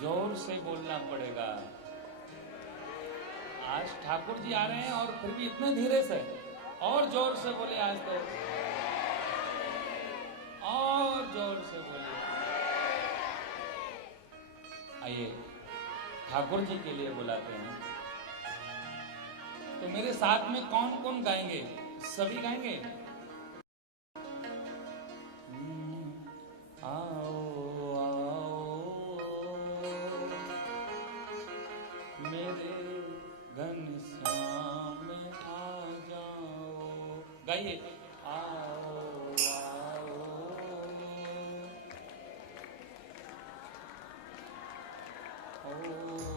जोर से बोलना पड़ेगा। आज ठाकुर जी आ रहे हैं और फिर भी इतने धीरे से, और जोर से बोले आज तो, और जोर से बोले। आइए ठाकुर जी के लिए बुलाते हैं। तो मेरे साथ में कौन कौन गाएंगे? सभी गाएंगे। आओ आओ मेरे घनश्याम आ जाओ। गाइए। आओ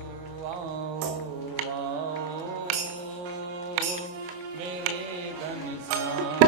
आओ आओ आओ मेरे घनश्याम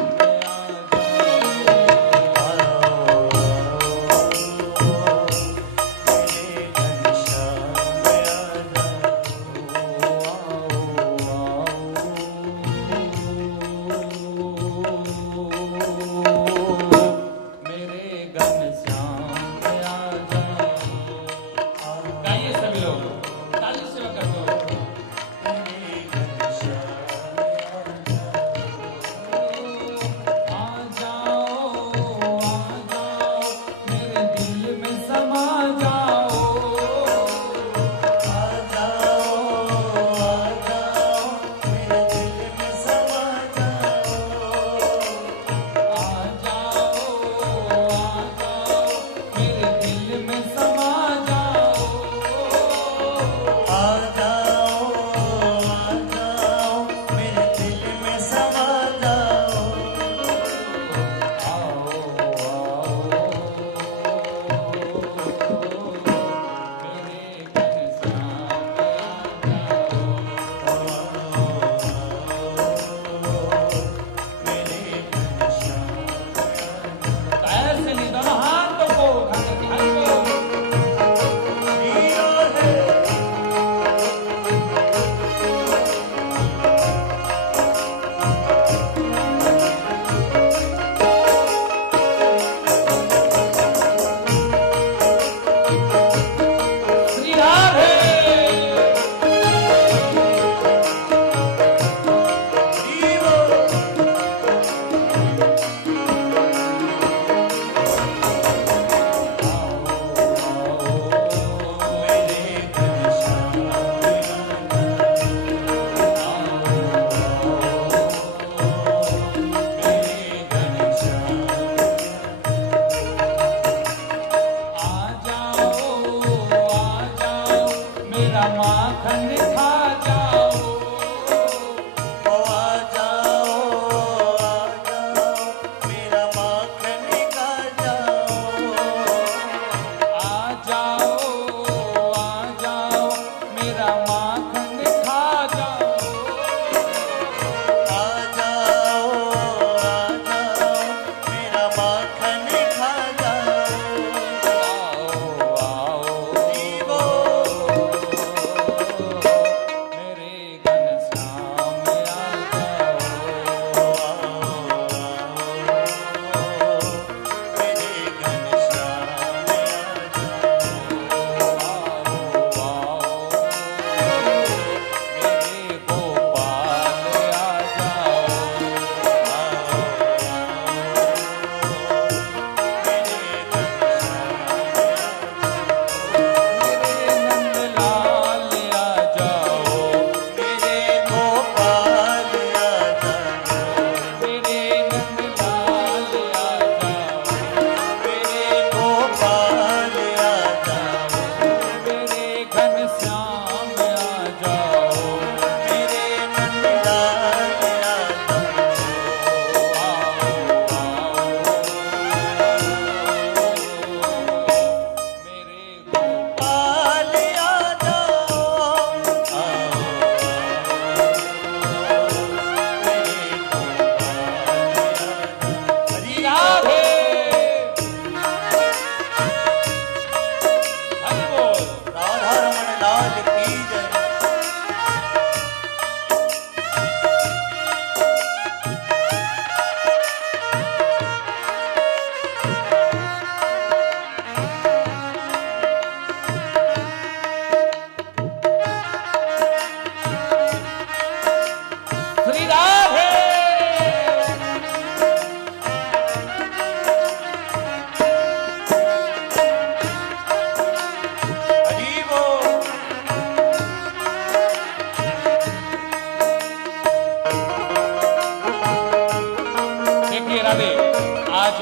राधे। आज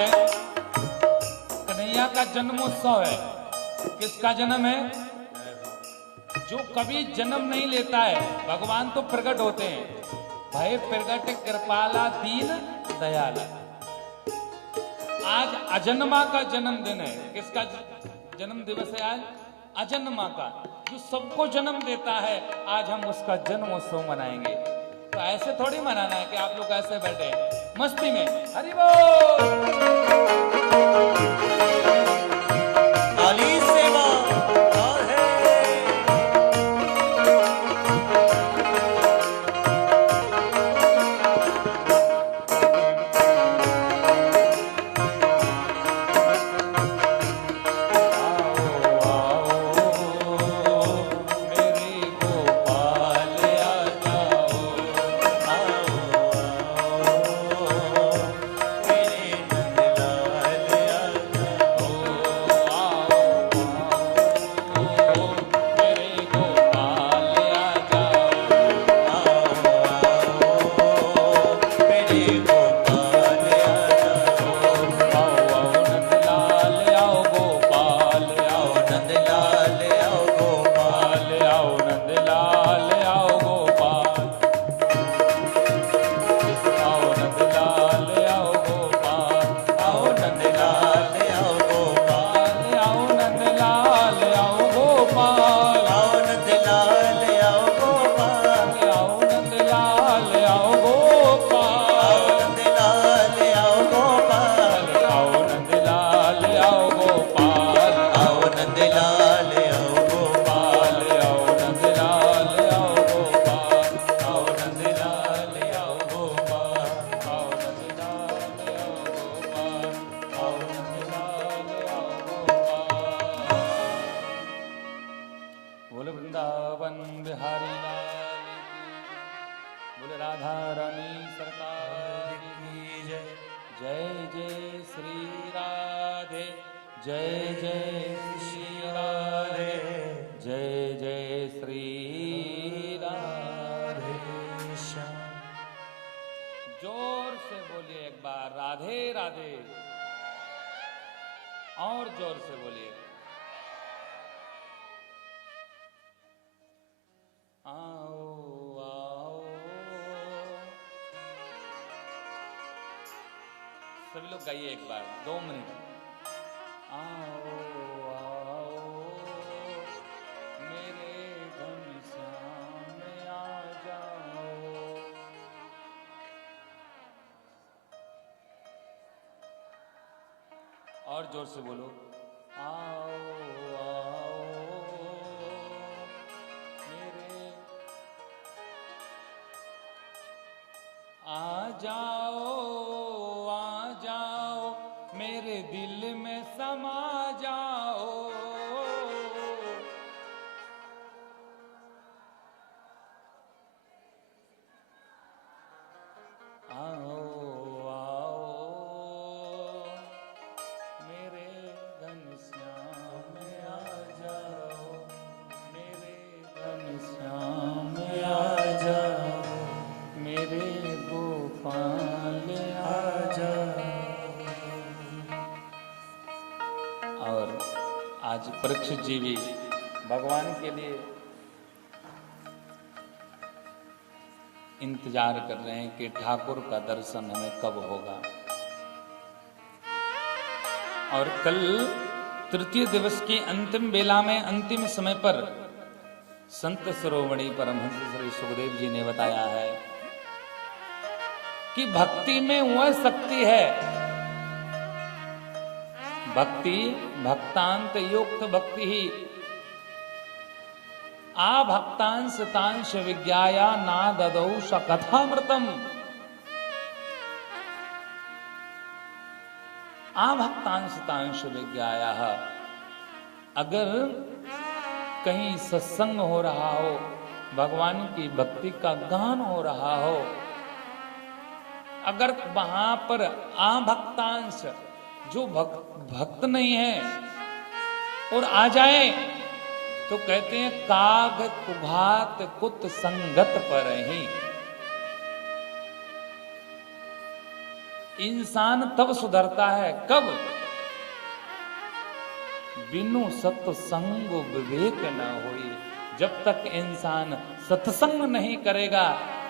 कन्हैया का जन्मोत्सव है। किसका जन्म है? जो कभी जन्म नहीं लेता है, भगवान तो प्रकट होते हैं। भय प्रगट कृपाला दीन दयाला। आज अजन्मा का जन्मदिन है। किसका जन्म दिवस है आज? अजन्मा का, जो सबको जन्म देता है। आज हम उसका जन्मोत्सव मनाएंगे। तो ऐसे थोड़ी मनाना है कि आप लोग ऐसे बैठे मस्ती में। हरि बोल। और जोर से बोलिए। आओ आओ, सभी लोग गाइए एक बार, 2 मिनट। आओ आओ मेरे घनश्याम में आ जाओ। और जोर से बोलो। आओ आओ मेरे, आ जाओ मेरे दिल में समा जाओ। आओ आज परीक्षित जी भी भगवान के लिए इंतजार कर रहे हैं कि ठाकुर का दर्शन हमें कब होगा। और कल तृतीय दिवस की अंतिम बेला में, अंतिम समय पर संत शिरोमणि परमहंस श्री सुखदेव जी ने बताया है कि भक्ति में वह शक्ति है, भक्ति भक्तांत युक्त भक्ति ही आ भक्तांश तांश विज्ञाया ना ददौ कथामृतम। आ भक्तांश तांश विज्ञाया, अगर कहीं सत्संग हो रहा हो, भगवान की भक्ति का गान हो रहा हो, अगर वहां पर आ भक्तांश जो भक्त नहीं है और आ जाए तो कहते हैं काग कुभात कुत संगत पर ही। इंसान तब सुधरता है कब? बिनु सत्संग विवेक न होई। जब तक इंसान सत्संग नहीं करेगा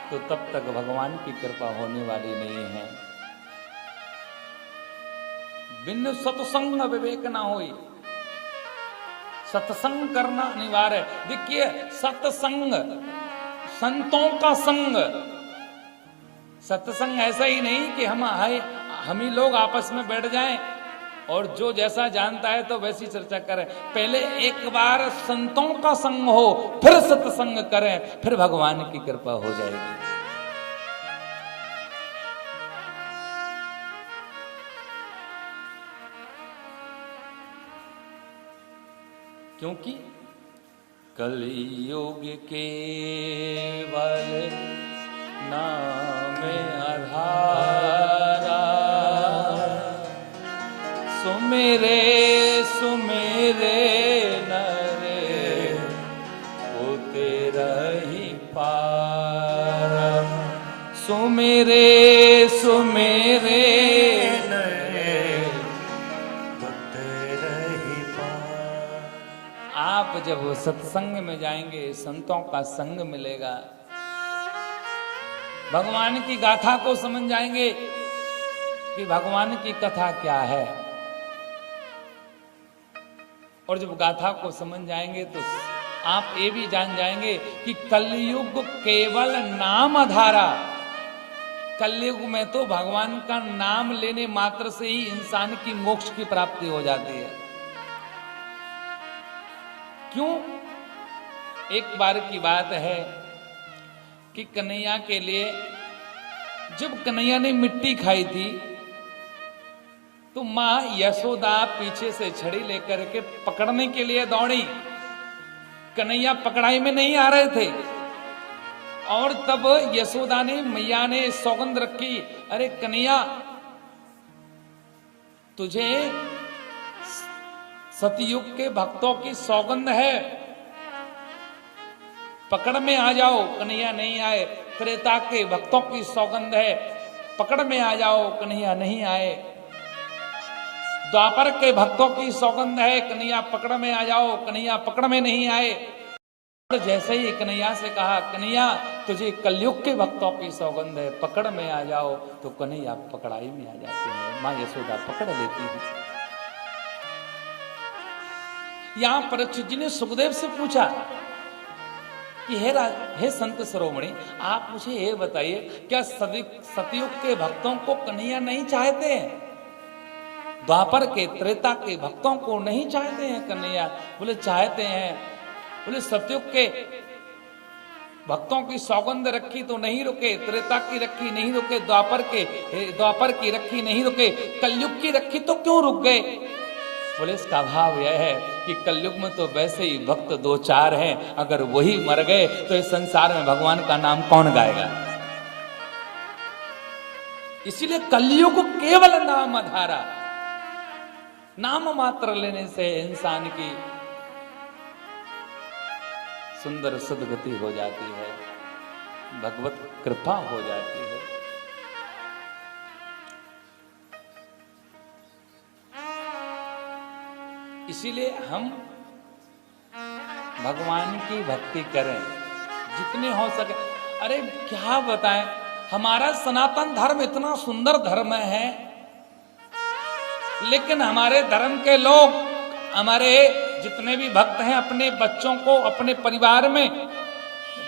तो तब तक भगवान की कृपा होने वाली नहीं है। बिनु सत्संग विवेक न होई। सत्संग करना अनिवार्य है। देखिए, सत्संग संतों का संग। सत्संग ऐसा ही नहीं कि हम ही लोग आपस में बैठ जाएं और जो जैसा जानता है तो वैसी चर्चा करें। पहले एक बार संतों का संग हो, फिर सत्संग करें, फिर भगवान की कृपा हो जाएगी। क्योंकि कलयुग केवल नाम आधारा, सुमेरे सुमेरे नरे वो तेरा ही पारा। सुमेरे सुमेरे नरे वो तेरा ही पारा। आप जब सत्संग में जाएंगे, संतों का संग मिलेगा, भगवान की गाथा को समझ जाएंगे कि भगवान की कथा क्या है। और जब गाथा को समझ जाएंगे तो आप ये भी जान जाएंगे कि कलयुग केवल नाम आधारा। कलयुग में तो भगवान का नाम लेने मात्र से ही इंसान की मोक्ष की प्राप्ति हो जाती है। क्यों? एक बार की बात है कि कन्हैया के लिए, जब कन्हैया ने मिट्टी खाई थी तो मां यशोदा पीछे से छड़ी लेकर के पकड़ने के लिए दौड़ी। कन्हैया पकड़ाई में नहीं आ रहे थे और तब यशोदा ने, मैया ने सौगंध रखी, अरे कन्हैया तुझे सतयुग के भक्तों की सौगंध है, पकड़ में आ जाओ। कन्हैया नहीं आए। त्रेता के भक्तों की सौगंध है, पकड़ में आ जाओ। कन्हैया नहीं आए। द्वापर के भक्तों की सौगंध है, कन्हैया पकड़ में आ जाओ। कन्हैया पकड़ में नहीं आए। और जैसे ही कन्हैया से कहा, कन्हैया तुझे कलयुग के भक्तों की सौगंध है, पकड़ में आ जाओ, तो कन्हैया पकड़ाई में आ जाते हैं। मां यशोदा पकड़ लेती है। यहां परीक्षित जी ने सुखदेव से पूछा कि हे संत शिरोमणि, आप मुझे ये बताइए, क्या सतयुग के भक्तों को कन्हैया नहीं चाहते हैं? द्वापर के, त्रेता के भक्तों को नहीं चाहते हैं कन्हैया? बोले चाहते हैं। बोले सतयुग के भक्तों की सौगंध रखी तो नहीं रुके, त्रेता की रखी नहीं रुके, द्वापर की रखी नहीं रुके, कलयुग की रखी तो क्यों रुक गए? बोले इसका भाव यह है कि कलयुग में तो वैसे ही भक्त दो चार हैं, अगर वही मर गए तो इस संसार में भगवान का नाम कौन गाएगा? इसीलिए कलयुग केवल नाम आधारा। नाम मात्र लेने से इंसान की सुंदर सद्गति हो जाती है, भगवत कृपा हो जाती है। इसीलिए हम भगवान की भक्ति करें जितने हो सके। अरे क्या बताएं, हमारा सनातन धर्म इतना सुंदर धर्म है, लेकिन हमारे धर्म के लोग, हमारे जितने भी भक्त हैं, अपने बच्चों को, अपने परिवार में,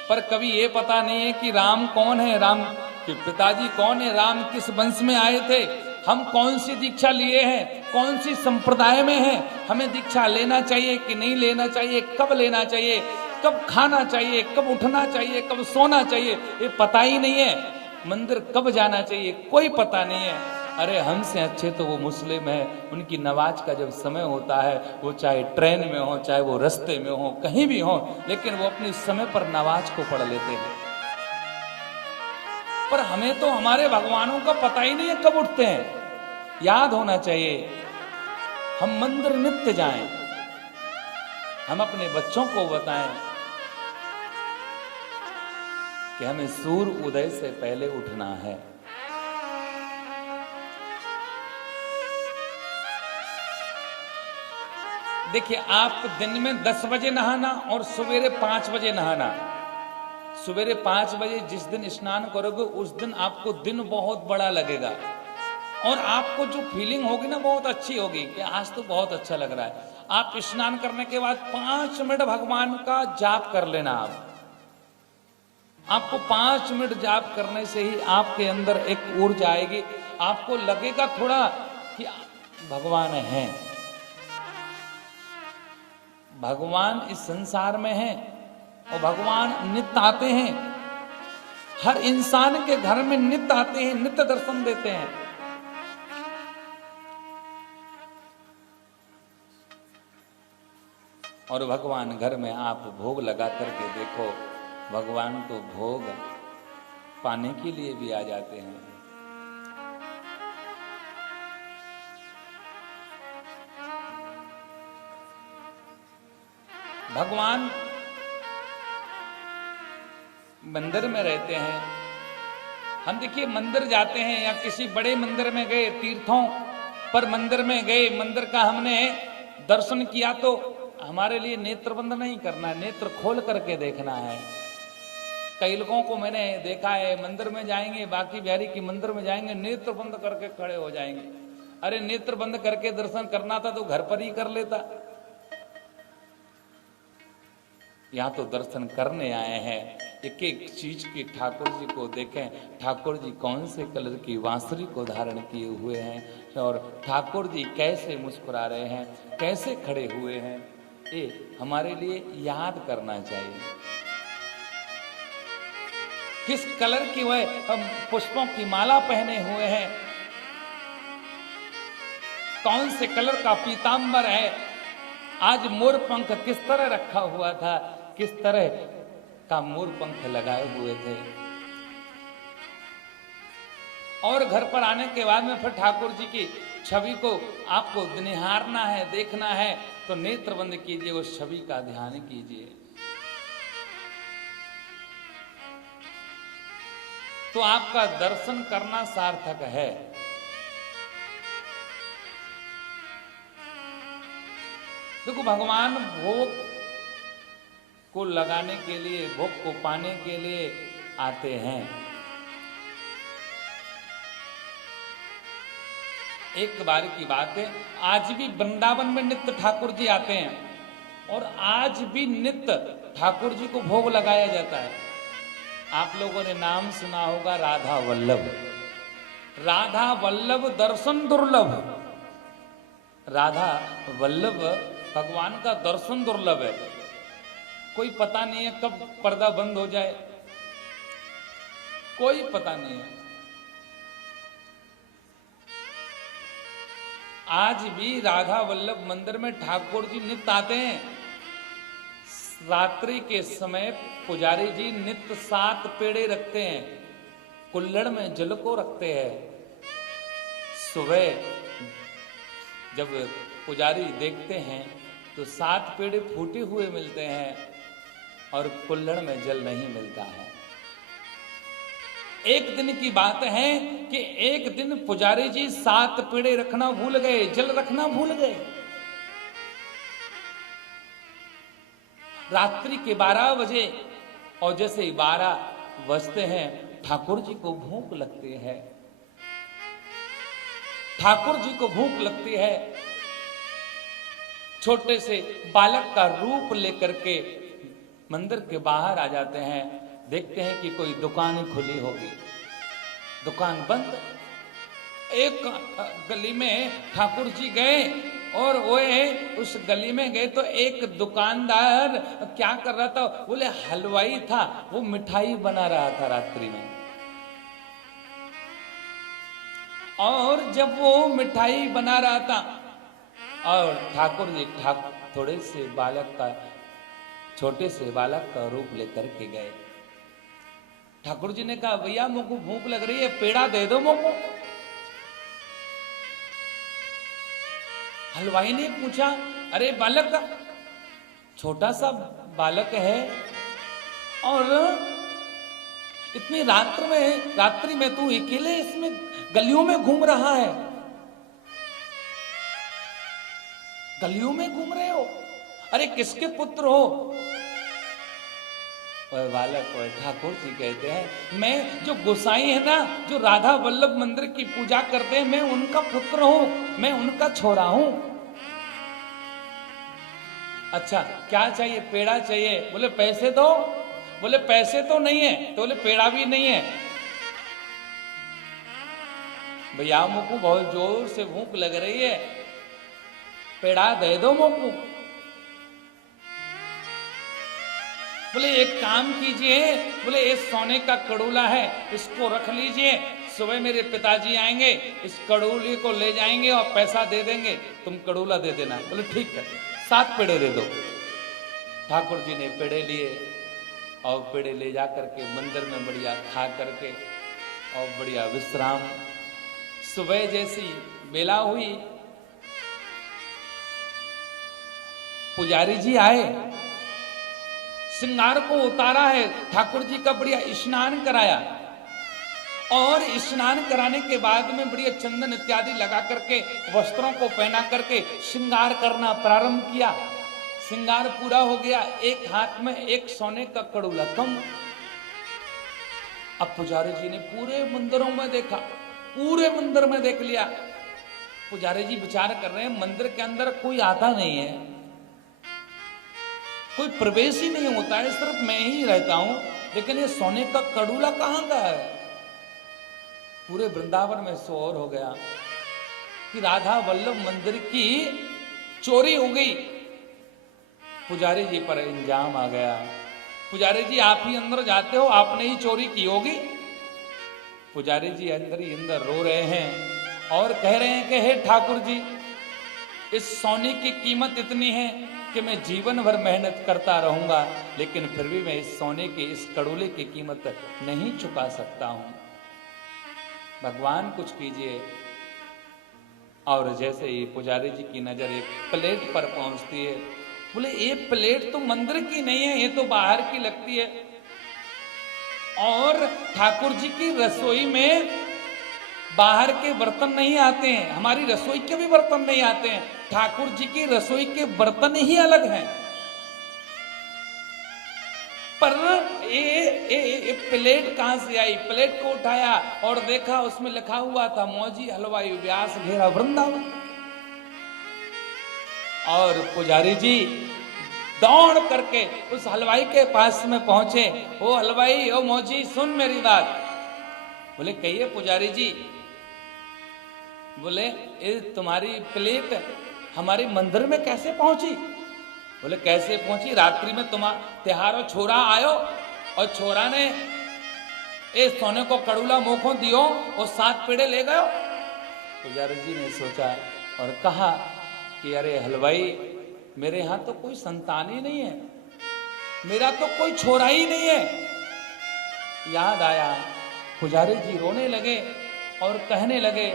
पर कभी ये पता नहीं है कि राम कौन है, राम के पिताजी कौन है, राम किस वंश में आए थे, हम कौन सी दीक्षा लिए हैं, कौन सी संप्रदाय में हैं, हमें दीक्षा लेना चाहिए कि नहीं लेना चाहिए, कब लेना चाहिए, कब खाना चाहिए, कब उठना चाहिए, कब सोना चाहिए, ये पता ही नहीं है। मंदिर कब जाना चाहिए कोई पता नहीं है। अरे हमसे अच्छे तो वो मुस्लिम है, उनकी नमाज का जब समय होता है, वो चाहे ट्रेन में हो, चाहे वो रास्ते में हो, कहीं भी हो, लेकिन वो अपने समय पर नमाज को पढ़ लेते हैं। पर हमें तो हमारे भगवानों का पता ही नहीं है कब उठते हैं। याद होना चाहिए, हम मंदिर नित्य जाएं, हम अपने बच्चों को बताएं कि हमें सूर्य उदय से पहले उठना है। देखिए, आप दिन में 10 बजे नहाना और सवेरे 5 बजे नहाना। सवेरे 5 बजे जिस दिन स्नान करोगे उस दिन आपको दिन बहुत बड़ा लगेगा और आपको जो फीलिंग होगी ना बहुत अच्छी होगी कि आज तो बहुत अच्छा लग रहा है। आप स्नान करने के बाद 5 मिनट भगवान का जाप कर लेना। आपको 5 मिनट जाप करने से ही आपके अंदर एक ऊर्जा आएगी। आपको लगेगा थोड़ा कि भगवान है, भगवान इस संसार में है और भगवान नित्य आते हैं। हर इंसान के घर में नित्य आते हैं, नित्य दर्शन देते हैं। और भगवान घर में आप भोग लगा करके देखो, भगवान तो भोग पाने के लिए भी आ जाते हैं। भगवान मंदिर में रहते हैं। हम देखिए मंदिर जाते हैं या किसी बड़े मंदिर में गए, तीर्थों पर मंदिर में गए, मंदिर का हमने दर्शन किया तो हमारे लिए नेत्र बंद नहीं करना है, नेत्र खोल करके देखना है। कई लोगों को मैंने देखा है मंदिर में जाएंगे, बाकी बिहारी की मंदिर में जाएंगे, नेत्र बंद करके खड़े हो जाएंगे। अरे नेत्र बंद करके दर्शन करना था तो घर पर ही कर लेता। यहाँ तो दर्शन करने आए हैं, एक एक चीज की ठाकुर जी को देखें। ठाकुर जी कौन से कलर की बांसुरी को धारण किए हुए हैं और ठाकुर जी कैसे मुस्कुरा रहे हैं, कैसे खड़े हुए हैं, ये हमारे लिए याद करना चाहिए। किस कलर की वह पुष्पों की माला पहने हुए हैं, कौन से कलर का पीतांबर है, आज मोर पंख किस तरह रखा हुआ था, किस तरह का मोर पंख लगाए हुए थे। और घर पर आने के बाद में फिर ठाकुर जी की छवि को आपको निहारना है, देखना है, तो नेत्र बंद कीजिए, उस छवि का ध्यान कीजिए, तो आपका दर्शन करना सार्थक है। देखो, भगवान भोग को लगाने के लिए, भोग को पाने के लिए आते हैं। एक बार की बात है, आज भी वृंदावन में नित्य ठाकुर जी आते हैं और आज भी नित्य ठाकुर जी को भोग लगाया जाता है। आप लोगों ने नाम सुना होगा राधा वल्लभ। राधा वल्लभ दर्शन दुर्लभ। राधा वल्लभ भगवान का दर्शन दुर्लभ है। कोई पता नहीं है कब पर्दा बंद हो जाए, कोई पता नहीं है। आज भी राधा वल्लभ मंदिर में ठाकुर जी नित्य आते हैं। रात्रि के समय पुजारी जी नित्य 7 पेड़े रखते हैं, कुल्हड़ में जल को रखते हैं। सुबह जब पुजारी देखते हैं तो 7 पेड़े फूटे हुए मिलते हैं और कुल्हड़ में जल नहीं मिलता है। एक दिन की बात है कि एक दिन पुजारी जी 7 पेड़े रखना भूल गए, जल रखना भूल गए। रात्रि के 12 बजे और जैसे ही 12 बजते हैं ठाकुर जी को भूख लगती है। ठाकुर जी को भूख लगती है, छोटे से बालक का रूप लेकर के मंदिर के बाहर आ जाते हैं। देखते हैं कि कोई दुकान खुली होगी, दुकान बंद। एक गली में ठाकुर जी गए और वो उस गली में गए तो एक दुकानदार क्या कर रहा था, बोले हलवाई था, वो मिठाई बना रहा था रात्रि में। और जब वो मिठाई बना रहा था और ठाकुर जी थोड़े से बालक का, छोटे से बालक का रूप लेकर के गए। ठाकुर जी ने कहा, भैया मुझको भूख लग रही है, पेड़ा दे दो मुझको। हलवाई ने पूछा, अरे बालक, छोटा सा बालक है और इतनी रात्रि में तू अकेले इसमें गलियों में घूम रहा है। गलियों में घूम रहे हो, अरे किसके पुत्र हो? और बालक और ठाकुर जी कहते हैं मैं जो गोसाई है ना, जो राधा वल्लभ मंदिर की पूजा करते हैं, मैं उनका पुत्र हूं, मैं उनका छोरा हूं। अच्छा क्या चाहिए? पेड़ा चाहिए। बोले पैसे दो। बोले पैसे तो नहीं है। तो बोले पेड़ा भी नहीं है। भैया मुझको बहुत जोर से भूख लग रही है, पेड़ा दे दो मुझको। बोले एक काम कीजिए, बोले ये सोने का कड़ूला है, इसको रख लीजिए, सुबह मेरे पिताजी आएंगे, इस कड़ूले को ले जाएंगे और पैसा दे देंगे, तुम कड़ूला दे देना। बोले ठीक है, 7 पेड़े दे दो। ठाकुर जी ने पेड़े लिए और पेड़े ले जा करके मंदिर में बढ़िया खा करके और बढ़िया विश्राम। सुबह जैसी बेला हुई, पुजारी जी आए, श्रृंगार को उतारा है, ठाकुर जी का बढ़िया स्नान कराया और स्नान कराने के बाद में बढ़िया चंदन इत्यादि लगा करके वस्त्रों को पहना करके श्रृंगार करना प्रारंभ किया। श्रृंगार पूरा हो गया, एक हाथ में एक सोने का कड़ूला कम। अब पुजारी जी ने पूरे मंदिरों में देखा, पूरे मंदिर में देख लिया। पुजारी जी विचार कर रहे हैं मंदिर के अंदर कोई आता नहीं है, कोई प्रवेश ही नहीं होता है, सिर्फ मैं ही रहता हूं, लेकिन ये सोने का कड़ूला कहां का है? पूरे वृंदावन में शोर हो गया कि राधा वल्लभ मंदिर की चोरी हो गई। पुजारी जी पर इंजाम आ गया। पुजारी जी आप ही अंदर जाते हो, आपने ही चोरी की होगी। पुजारी जी अंदर ही अंदर रो रहे हैं और कह रहे हैं कि हे ठाकुर जी, इस सोने की कीमत इतनी है कि मैं जीवन भर मेहनत करता रहूंगा, लेकिन फिर भी मैं इस सोने के इस कड़ूले की कीमत नहीं चुका सकता हूं। भगवान कुछ कीजिए। और जैसे ही पुजारी जी की नजर एक प्लेट पर पहुंचती है, बोले ये प्लेट तो मंदिर की नहीं है, ये तो बाहर की लगती है। और ठाकुर जी की रसोई में बाहर के बर्तन नहीं आते हैं, हमारी रसोई के भी बर्तन नहीं आते हैं, ठाकुर जी की रसोई के बर्तन ही अलग हैं। पर ये प्लेट कहां से आई? प्लेट को उठाया और देखा, उसमें लिखा हुआ था मौजी हलवाई व्यास घेरा वृंदावन। और पुजारी जी दौड़ करके उस हलवाई के पास में पहुंचे। ओ हलवाई, ओ मौजी, सुन मेरी बात। बोले कहिए पुजारी जी। बोले ये तुम्हारी प्लेट हमारे मंदिर में कैसे पहुंची? बोले कैसे पहुंची? रात्रि में त्योहारो छोरा आयो और छोरा ने इस सोने को कड़ूला मोखों दियो और 7 पेड़े ले गयो। पुजारी जी ने सोचा और कहा कि अरे हलवाई, मेरे यहां तो कोई संतान ही नहीं है, मेरा तो कोई छोरा ही नहीं है। याद आया, पुजारी जी रोने लगे और कहने लगे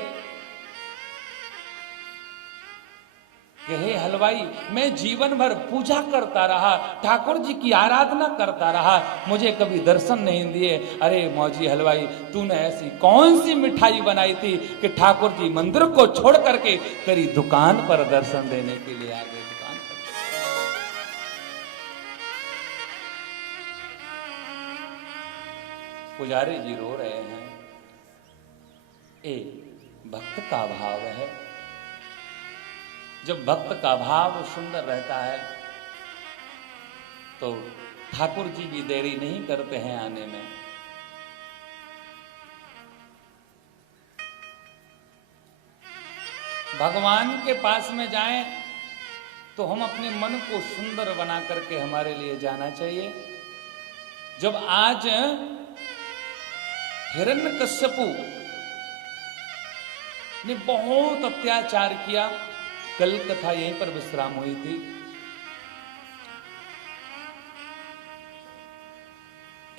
कि हे हलवाई, मैं जीवन भर पूजा करता रहा, ठाकुर जी की आराधना करता रहा, मुझे कभी दर्शन नहीं दिए। अरे मौजी हलवाई, तूने ऐसी कौन सी मिठाई बनाई थी कि ठाकुर जी मंदिर को छोड़ करके तेरी दुकान पर दर्शन देने के लिए आ गए? दुकान पर पुजारी जी रो रहे हैं। भक्त का भाव है। जब भक्त का भाव सुंदर रहता है तो ठाकुर जी भी देरी नहीं करते हैं आने में। भगवान के पास में जाएं तो हम अपने मन को सुंदर बना करके हमारे लिए जाना चाहिए। जब आज हिरण्यकश्यपु ने बहुत अत्याचार किया, कल कथा यहीं पर विश्राम हुई थी।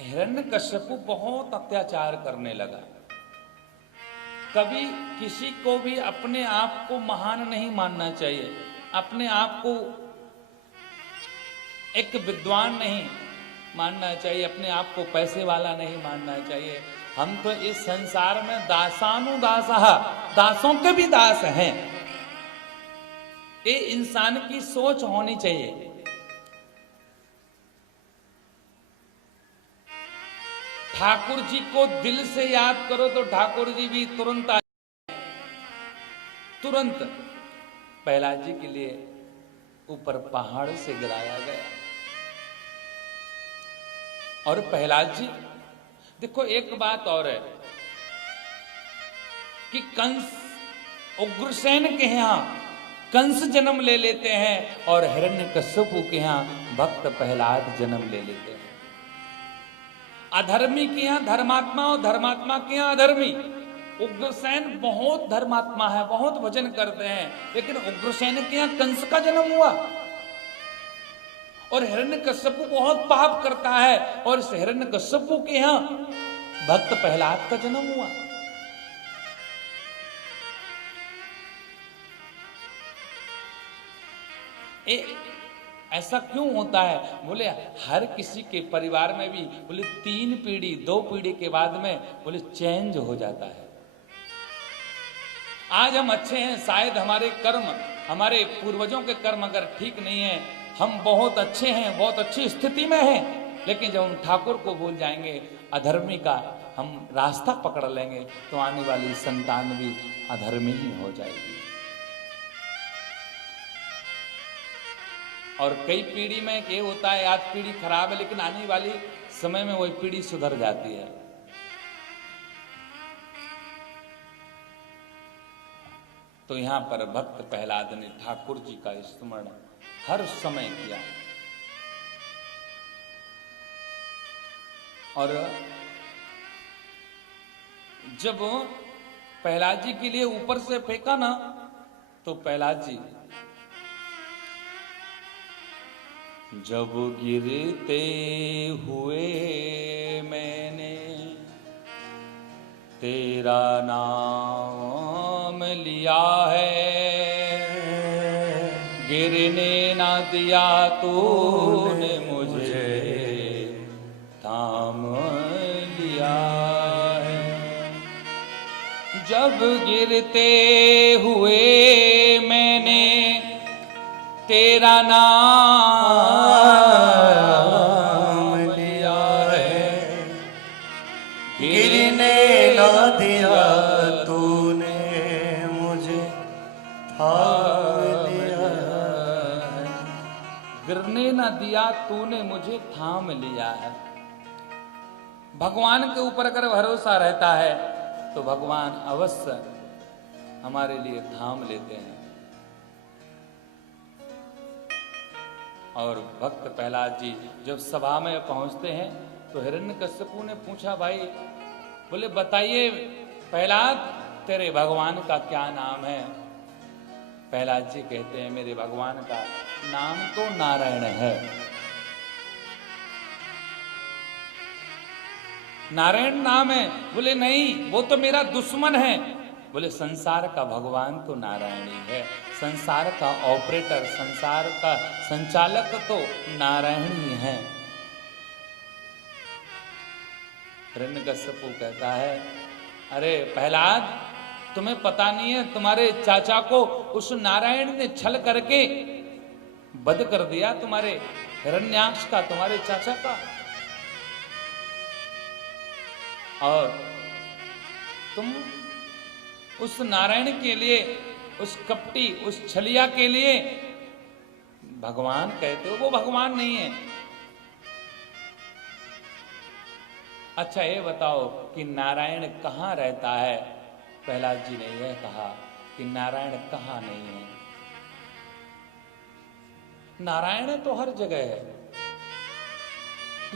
हिरण्यकश्यपु बहुत अत्याचार करने लगा। कभी किसी को भी अपने आप को महान नहीं मानना चाहिए, अपने आप को एक विद्वान नहीं मानना चाहिए, अपने आप को पैसे वाला नहीं मानना चाहिए। हम तो इस संसार में दासानुदासः, दासों के भी दास हैं। ये इंसान की सोच होनी चाहिए। ठाकुर जी को दिल से याद करो तो ठाकुर जी भी तुरंत आ, तुरंत। प्रहलाद जी के लिए ऊपर पहाड़ से गिराया गया। और प्रहलाद जी देखो, एक बात और है कि कंस, उग्रसेन के यहां कंस जन्म ले लेते हैं और हिरण्यकश्यपु के यहां भक्त प्रहलाद जन्म ले लेते हैं। अधर्मी के यहां धर्मात्मा और धर्मात्मा के यहां अधर्मी। उग्रसेन बहुत धर्मात्मा है, बहुत भजन करते हैं, लेकिन उग्रसेन के यहां कंस का जन्म हुआ। और हिरण्यकश्यपु बहुत पाप करता है और इस हिरण्यकश्यपु के यहां भक्त प्रहलाद का जन्म हुआ। ऐसा क्यों होता है? बोले हर किसी के परिवार में भी बोले 3 पीढ़ी 2 पीढ़ी के बाद में बोले चेंज हो जाता है। आज हम अच्छे हैं, शायद हमारे कर्म, हमारे पूर्वजों के कर्म अगर ठीक नहीं है, हम बहुत अच्छे हैं, बहुत अच्छी स्थिति में हैं, लेकिन जब हम ठाकुर को भूल जाएंगे, अधर्मी का हम रास्ता पकड़ लेंगे, तो आने वाली संतान भी अधर्मी ही हो जाएगी। और कई पीढ़ी में ये होता है, आज पीढ़ी खराब है, लेकिन आने वाली समय में वही पीढ़ी सुधर जाती है। तो यहां पर भक्त प्रहलाद ने ठाकुर जी का स्मरण हर समय किया। और जब प्रहलाद जी के लिए ऊपर से फेंका ना, तो प्रहलाद जी जब गिरते हुए मैंने तेरा नाम लिया है, गिरने ना दिया तूने मुझे थाम लिया है। जब गिरते हुए मैंने तेरा नाम लिया है, गिरने ना दिया तूने मुझे थाम लिया है। गिरने ना दिया तूने मुझे थाम लिया है। भगवान के ऊपर अगर भरोसा रहता है तो भगवान अवश्य हमारे लिए थाम लेते हैं। और भक्त प्रहलाद जी जब सभा में पहुंचते हैं तो हिरण्यकश्यपु ने पूछा, भाई बोले बताइए प्रहलाद, तेरे भगवान का क्या नाम है? प्रहलाद जी कहते हैं, मेरे भगवान का नाम तो नारायण है। नारायण नाम है? बोले नहीं, वो तो मेरा दुश्मन है। बोले संसार का भगवान तो नारायण ही है, संसार का ऑपरेटर, संसार का संचालक तो नारायण ही है। हिरण्यकश्यपु कहता है, अरे प्रहलाद, तुम्हें पता नहीं है, तुम्हारे चाचा को उस नारायण ने छल करके वध कर दिया, तुम्हारे हिरण्याक्ष का, तुम्हारे चाचा का। और तुम उस नारायण के लिए, उस कपटी, उस छलिया के लिए भगवान कहते हो, वो भगवान नहीं है। अच्छा ये बताओ कि नारायण कहाँ रहता है? प्रहलाद जी ने यह कहा कि नारायण कहाँ नहीं है। नारायण तो हर जगह है।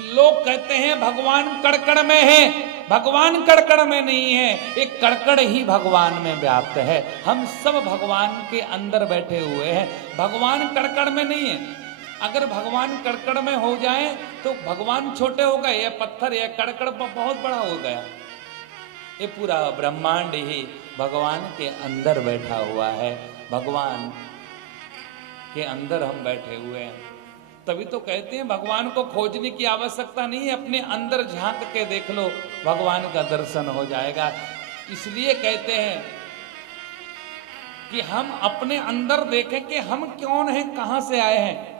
लोग कहते हैं भगवान कड़कड़ में है, भगवान कड़कड़ में नहीं है, एक कड़कड़ ही भगवान में व्याप्त है। हम सब भगवान के अंदर बैठे हुए हैं, भगवान कड़कड़ में नहीं है। अगर भगवान कड़कड़ में हो जाए तो भगवान छोटे हो गए, यह पत्थर, यह कड़कड़ बहुत बड़ा हो गया। ये पूरा ब्रह्मांड ही भगवान के अंदर बैठा हुआ है, भगवान के अंदर हम बैठे हुए हैं। तभी तो कहते हैं भगवान को खोजने की आवश्यकता नहीं है, अपने अंदर झांक के देख लो, भगवान का दर्शन हो जाएगा। इसलिए कहते हैं कि हम अपने अंदर देखें कि हम कौन हैं, कहां से आए हैं।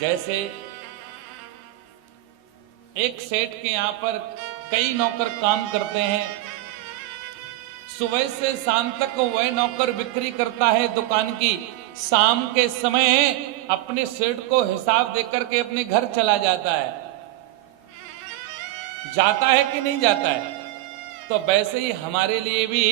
जैसे एक सेठ के यहां पर कई नौकर काम करते हैं, सुबह से शाम तक वह नौकर बिक्री करता है दुकान की, शाम के समय अपने सेठ को हिसाब देकर के अपने घर चला जाता है कि नहीं जाता है। तो वैसे ही हमारे लिए भी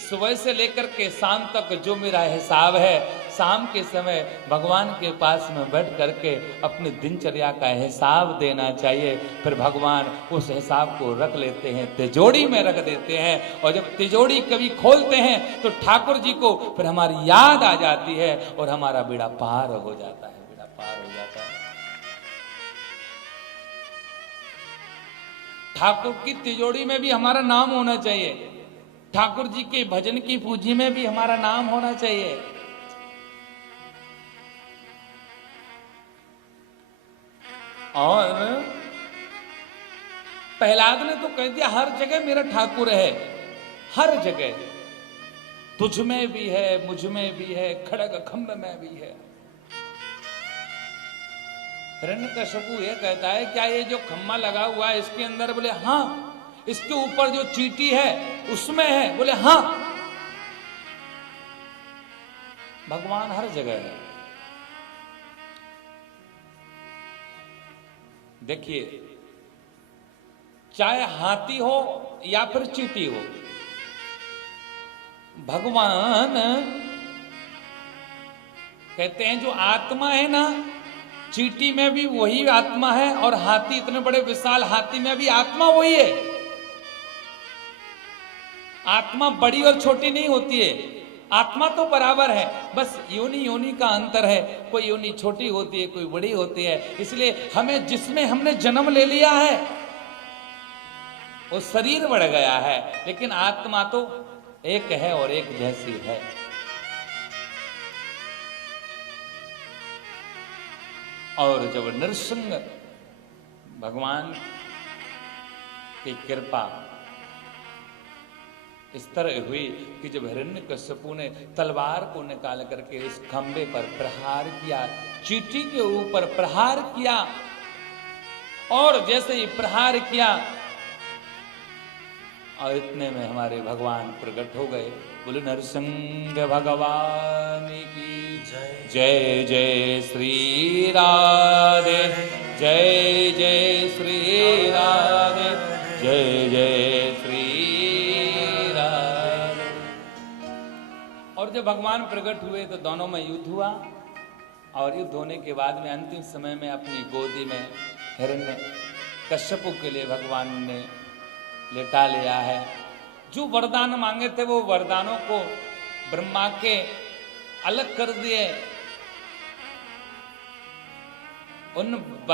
सुबह से लेकर के शाम तक जो मेरा हिसाब है, शाम के समय भगवान के पास में बैठ करके अपनी दिनचर्या का हिसाब देना चाहिए। फिर भगवान उस हिसाब को रख लेते हैं, तिजोरी में रख देते हैं। और जब तिजोरी कभी खोलते हैं तो ठाकुर जी को फिर हमारी याद आ जाती है और हमारा बेड़ा पार हो जाता है, बेड़ा पार हो जाता है। ठाकुर की तिजोरी में भी हमारा नाम होना चाहिए, ठाकुर जी के भजन की पूंजी में भी हमारा नाम होना चाहिए। और प्रहलाद ने तो कह दिया हर जगह मेरा ठाकुर है, हर जगह, तुझ में भी है, मुझ में भी है, खड़ग खंभ में भी है। हिरण्यकशिपु ये कहता है क्या ये जो खम्मा लगा हुआ है इसके अंदर? बोले हाँ। इसके ऊपर जो चींटी है उसमें है? बोले हाँ। भगवान हर जगह है। देखिए, चाहे हाथी हो या फिर चींटी हो, भगवान कहते हैं जो आत्मा है ना, चींटी में भी वही आत्मा है और हाथी, इतने बड़े विशाल हाथी में भी आत्मा वही है। आत्मा बड़ी और छोटी नहीं होती है, आत्मा तो बराबर है, बस योनि का अंतर है। कोई योनि छोटी होती है, कोई बड़ी होती है। इसलिए हमें जिसमें हमने जन्म ले लिया है वो शरीर बढ़ गया है, लेकिन आत्मा तो एक है और एक जैसी है। और जब नृसिंह भगवान की कृपा इस तरह हुई कि जब हिरण्यकशिपु ने तलवार को निकाल करके इस खंबे पर प्रहार किया, चींटी के ऊपर प्रहार किया, और जैसे ही प्रहार किया और इतने में हमारे भगवान प्रकट हो गए। बोले नरसिंह भगवान की जय जय श्री राधे, जय जय श्री राधे, जय जय श्री राधे। और जब भगवान प्रकट हुए तो दोनों में युद्ध हुआ, और युद्ध होने के बाद में अंतिम समय में अपनी गोदी में हिरण्यकशिपु के लिए भगवान ने लेटा लिया है। जो वरदान मांगे थे वो वरदानों को ब्रह्मा के अलग कर दिए। उन